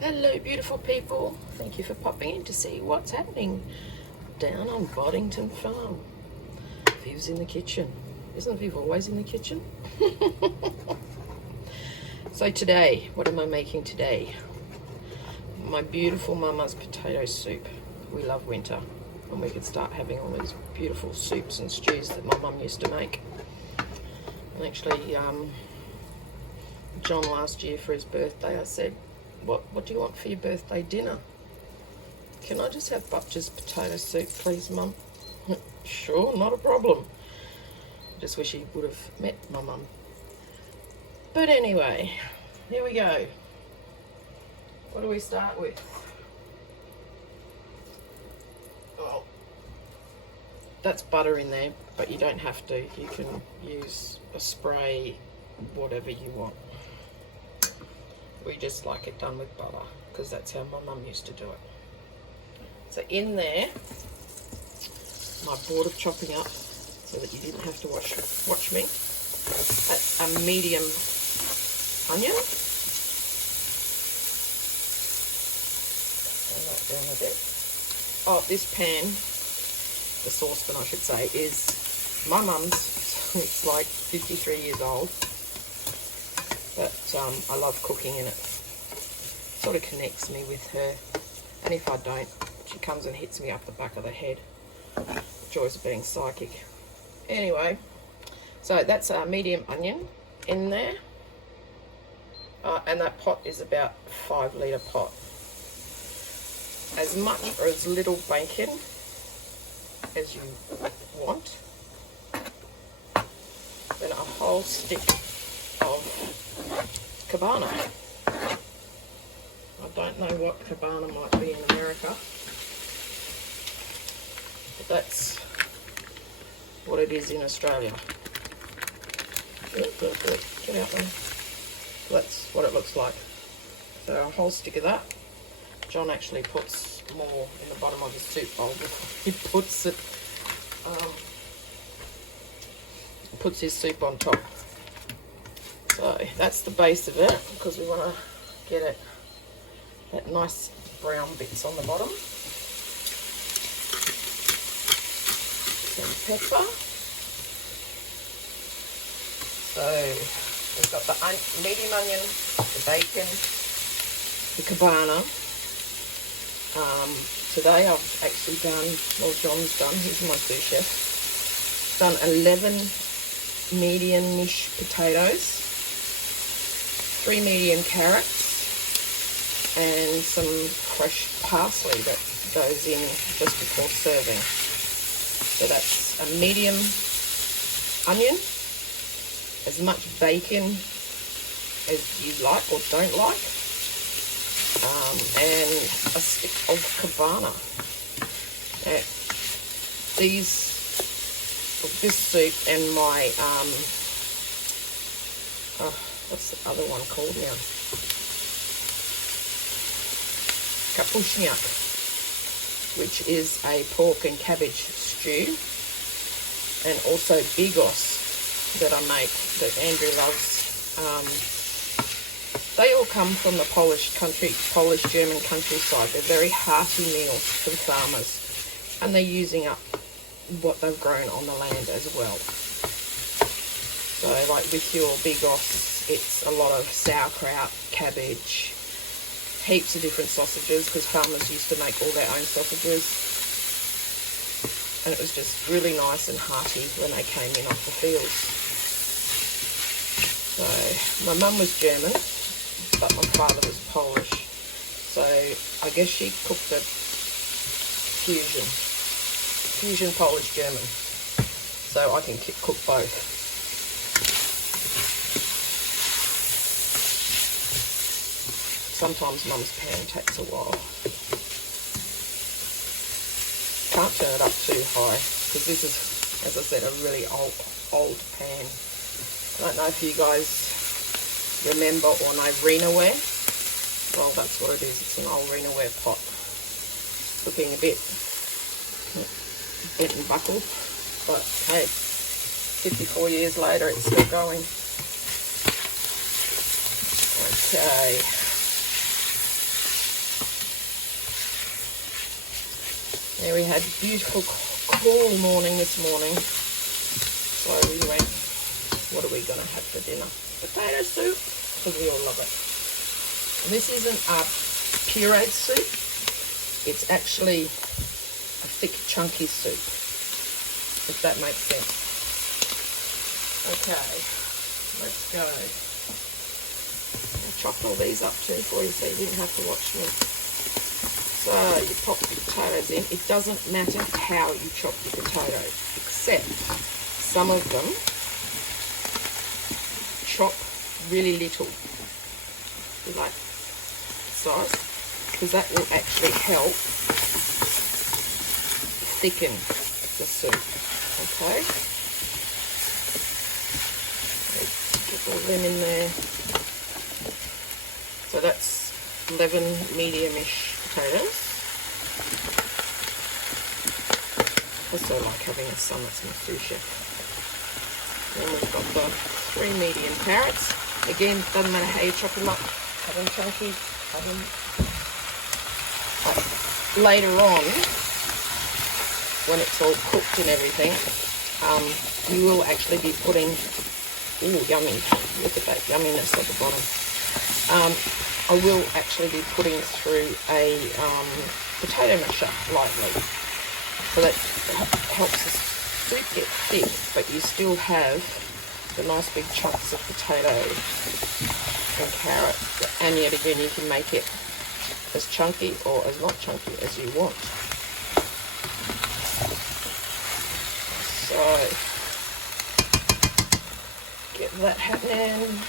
Hello beautiful people, thank you for popping in to see what's happening down on Boddington Farm. Viv's in the kitchen. Isn't Viv always in the kitchen? So today, what am I making today? My beautiful mama's potato soup. We love winter and we could start having all these beautiful soups and stews that my mum used to make. And actually, John last year for his birthday, I said, what do you want for your birthday dinner? Can I just have Babcia's potato soup, please, Mum? Sure, not a problem. Just wish he would have met my mum. But anyway, here we go. What do we start with? Oh, that's butter in there, but you don't have to. You can use a spray, whatever you want. We just like it done with butter because that's how my mum used to do it. So in there, my board of chopping up so that you didn't have to watch me. That's a medium onion. Turn that down a bit. Oh, this pan, the saucepan I should say, is my mum's. It's like 53 years old. But I love cooking in it. Sort of connects me with her. And if I don't, she comes and hits me up the back of the head. Joys of being psychic. Anyway, so that's a medium onion in there. And that pot is about 5 litre pot. As much or as little bacon as you want. Then a whole stick of cabana. I don't know what cabana might be in America, but that's what it is in Australia. Good. Get out there. That's what it looks like. So a whole stick of that. John actually puts more in the bottom of his soup bowl before he puts his soup on top. So that's the base of it because we want to get it that nice brown bits on the bottom. Some pepper. So we've got the medium onion, the bacon, the cabana. Today I've actually done, well John's done, he's my sous chef, done 11 medium-ish potatoes, 3 medium carrots, and some fresh parsley that goes in just before serving. So that's a medium onion, as much bacon as you like or don't like, and a stick of cabana. Now, this soup and my, what's the other one called now? Kapushniak, which is a pork and cabbage stew, and also bigos that I make that Andrew loves. They all come from the Polish-German countryside. They're very hearty meals for the farmers, and they're using up what they've grown on the land as well. So like with your bigos, it's a lot of sauerkraut, cabbage, heaps of different sausages because farmers used to make all their own sausages. And it was just really nice and hearty when they came in off the fields. So my mum was German, but my father was Polish. So I guess she cooked a fusion Polish-German. So I can cook both. Sometimes mum's pan takes a while. Can't turn it up too high because this is, as I said, a really old pan. I don't know if you guys remember or know Renaware. Well, that's what it is. It's an old Renaware pot. Looking a bit bent and buckled, but hey, 54 years later it's still going. Okay. There we had a beautiful cool morning this morning. So we went, what are we going to have for dinner? Potato soup, because we all love it. This isn't a pureed soup. It's actually a thick, chunky soup, if that makes sense. Okay, let's go. I chopped all these up too for you so you didn't have to watch me. So you pop the potatoes in. It doesn't matter how you chop your potatoes, except some of them chop really little, like size, because that will actually help thicken the soup. Okay, let's get all them in there. So that's 11 medium-ish potatoes. I so like having a son that's my sous chef. Then we've got the 3 medium carrots. Again, doesn't matter how you chop them up. Have them chunky, have them. But later on, when it's all cooked and everything, you will actually be putting, ooh, yummy, look at that yumminess at the bottom. I will actually be putting through a potato masher lightly, so that helps the soup get thick, but you still have the nice big chunks of potato and carrot, and yet again you can make it as chunky or as not chunky as you want. So get that happening.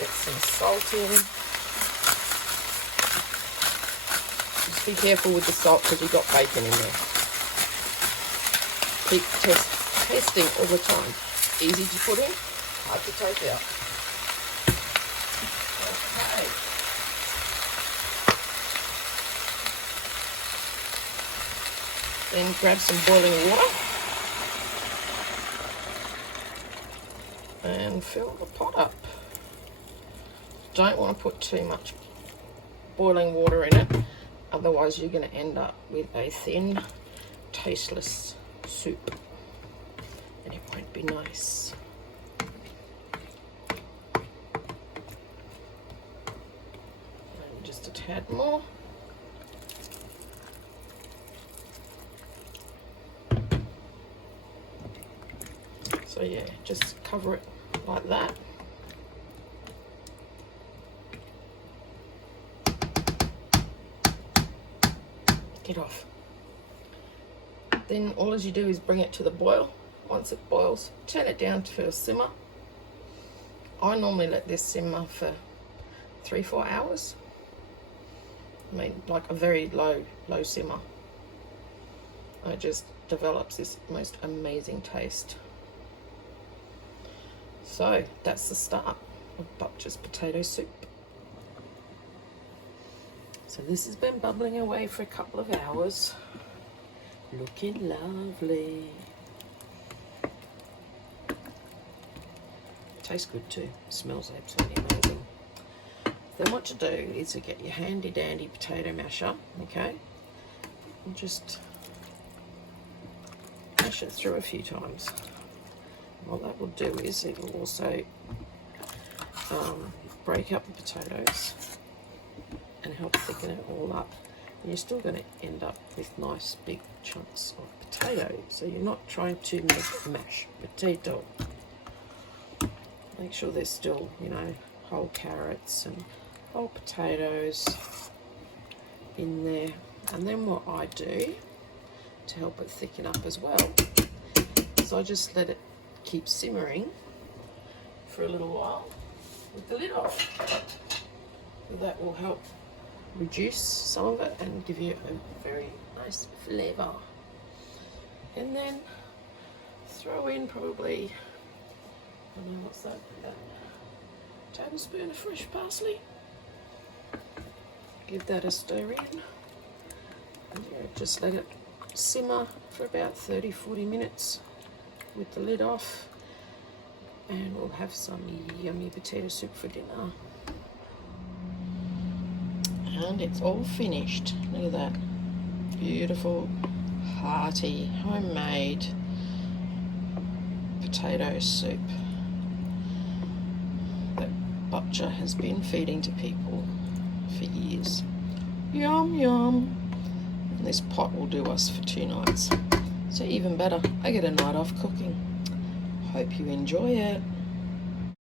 Get some salt in. Just be careful with the salt because we've got bacon in there. Keep tasting all the time. Easy to put in, hard to take out. Okay. Then grab some boiling water and fill the pot up. Don't want to put too much boiling water in it, otherwise you're going to end up with a thin, tasteless soup, and it won't be nice. And just a tad more. So yeah, just cover it like that. Get off. Then all you do is bring it to the boil. Once it boils, turn it down to a simmer. I normally let this simmer for 3-4 hours. I mean, like a very low simmer. It just develops this most amazing taste. So that's the start of Babcia's potato soup. So this has been bubbling away for a couple of hours. Looking lovely. Tastes good too. Smells absolutely amazing. Then what to do is to get your handy dandy potato masher, okay? And just mash it through a few times. What that will do is it will also break up the potatoes and help thicken it all up. And you're still going to end up with nice big chunks of potato. So you're not trying to make mashed potato. Make sure there's still, you know, whole carrots and whole potatoes in there. And then what I do to help it thicken up as well, so I just let it keep simmering for a little while with the lid off. So that will help reduce some of it and give you a very nice flavour. And then throw in probably, I don't know what's that, a tablespoon of fresh parsley. Give that a stir in. And yeah, just let it simmer for about 30-40 minutes with the lid off, and we'll have some yummy potato soup for dinner. And it's all finished. Look at that. beautiful, hearty, homemade potato soup that Babcia has been feeding to people for years. Yum, yum. And this pot will do us for 2 nights. So even better, I get a night off cooking. Hope you enjoy it.